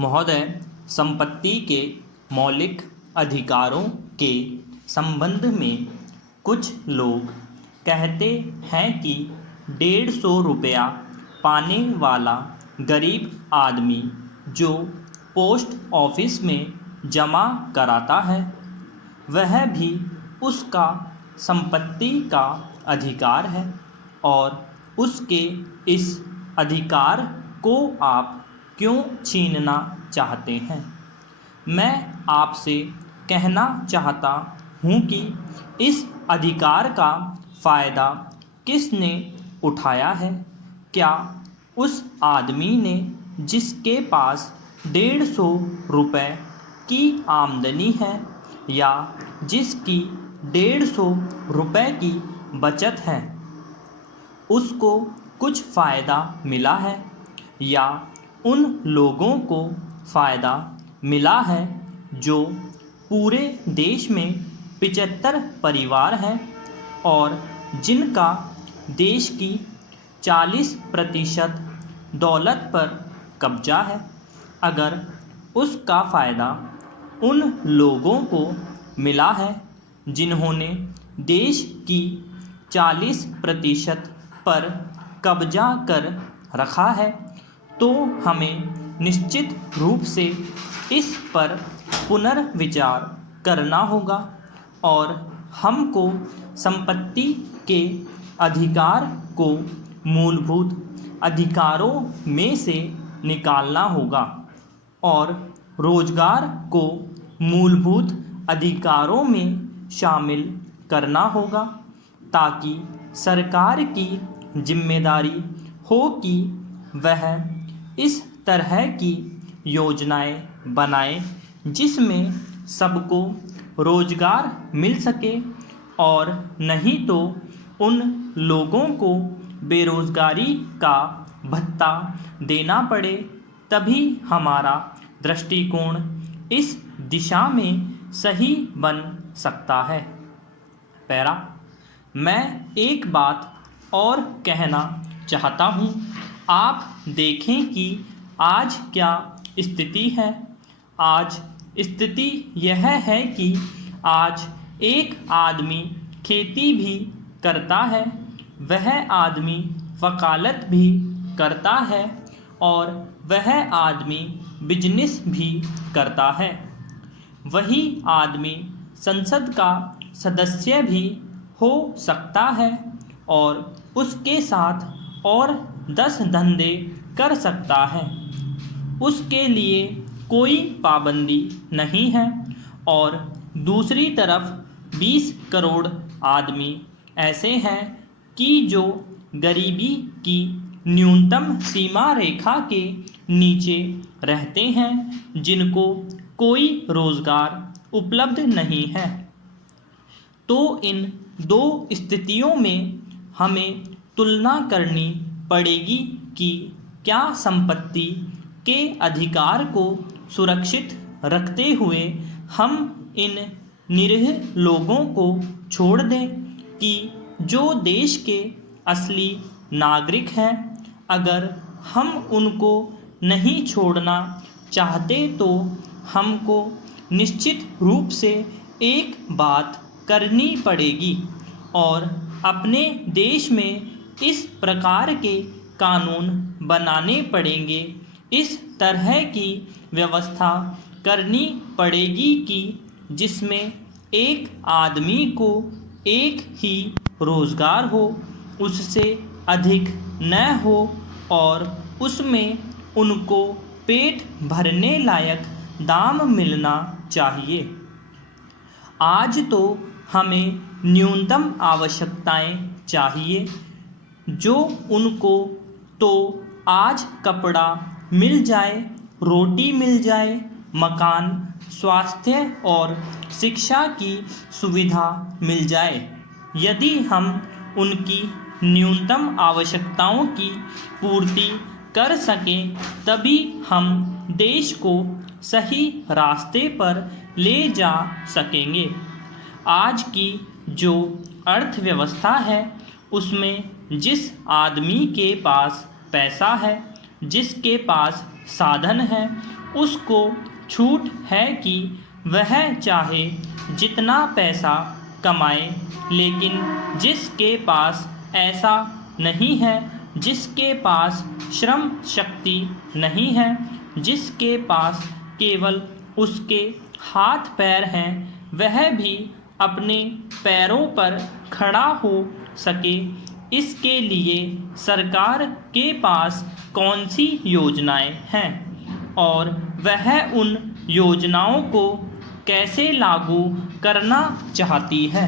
महोदय, संपत्ति के मौलिक अधिकारों के संबंध में कुछ लोग कहते हैं कि 150 रुपया पाने वाला गरीब आदमी जो पोस्ट ऑफिस में जमा कराता है वह भी उसका संपत्ति का अधिकार है और उसके इस अधिकार को आप क्यों छीनना चाहते हैं। मैं आपसे कहना चाहता हूँ कि इस अधिकार का फ़ायदा किसने उठाया है। क्या उस आदमी ने जिसके पास 150 रुपये की आमदनी है या जिसकी 150 रुपये की बचत है उसको कुछ फ़ायदा मिला है या उन लोगों को फ़ायदा मिला है जो पूरे देश में 75 परिवार हैं और जिनका देश की 40% दौलत पर कब्जा है। अगर उसका फ़ायदा उन लोगों को मिला है जिन्होंने देश की 40% पर कब्जा कर रखा है तो हमें निश्चित रूप से इस पर पुनर्विचार करना होगा और हमको संपत्ति के अधिकार को मूलभूत अधिकारों में से निकालना होगा और रोजगार को मूलभूत अधिकारों में शामिल करना होगा ताकि सरकार की जिम्मेदारी हो कि वह इस तरह की योजनाएं बनाए जिसमें सबको रोजगार मिल सके और नहीं तो उन लोगों को बेरोजगारी का भत्ता देना पड़े। तभी हमारा दृष्टिकोण इस दिशा में सही बन सकता है। पैरा, मैं एक बात और कहना चाहता हूँ। आप देखें कि आज क्या स्थिति है। आज स्थिति यह है कि आज एक आदमी खेती भी करता है, वह आदमी वकालत भी करता है और वह आदमी बिजनेस भी करता है। वही आदमी संसद का सदस्य भी हो सकता है और उसके साथ और 10 धंधे कर सकता है। उसके लिए कोई पाबंदी नहीं है। और दूसरी तरफ 20 करोड़ आदमी ऐसे हैं कि जो गरीबी की न्यूनतम सीमा रेखा के नीचे रहते हैं, जिनको कोई रोज़गार उपलब्ध नहीं है। तो इन दो स्थितियों में हमें तुलना करनी पड़ेगी कि क्या संपत्ति के अधिकार को सुरक्षित रखते हुए हम इन निरीह लोगों को छोड़ दें कि जो देश के असली नागरिक हैं। अगर हम उनको नहीं छोड़ना चाहते तो हमको निश्चित रूप से एक बात करनी पड़ेगी और अपने देश में इस प्रकार के कानून बनाने पड़ेंगे, इस तरह की व्यवस्था करनी पड़ेगी कि जिसमें एक आदमी को एक ही रोज़गार हो, उससे अधिक न हो और उसमें उनको पेट भरने लायक दाम मिलना चाहिए। आज तो हमें न्यूनतम आवश्यकताएं चाहिए जो उनको तो आज कपड़ा मिल जाए, रोटी मिल जाए, मकान, स्वास्थ्य और शिक्षा की सुविधा मिल जाए। यदि हम उनकी न्यूनतम आवश्यकताओं की पूर्ति कर सकें तभी हम देश को सही रास्ते पर ले जा सकेंगे। आज की जो अर्थव्यवस्था है उसमें जिस आदमी के पास पैसा है, जिसके पास साधन है, उसको छूट है कि वह चाहे जितना पैसा कमाए, लेकिन जिसके पास ऐसा नहीं है, जिसके पास श्रम शक्ति नहीं है, जिसके पास केवल उसके हाथ पैर हैं, वह भी अपने पैरों पर खड़ा हो सके, इसके लिए सरकार के पास कौन सी योजनाएं हैं और वह उन योजनाओं को कैसे लागू करना चाहती है।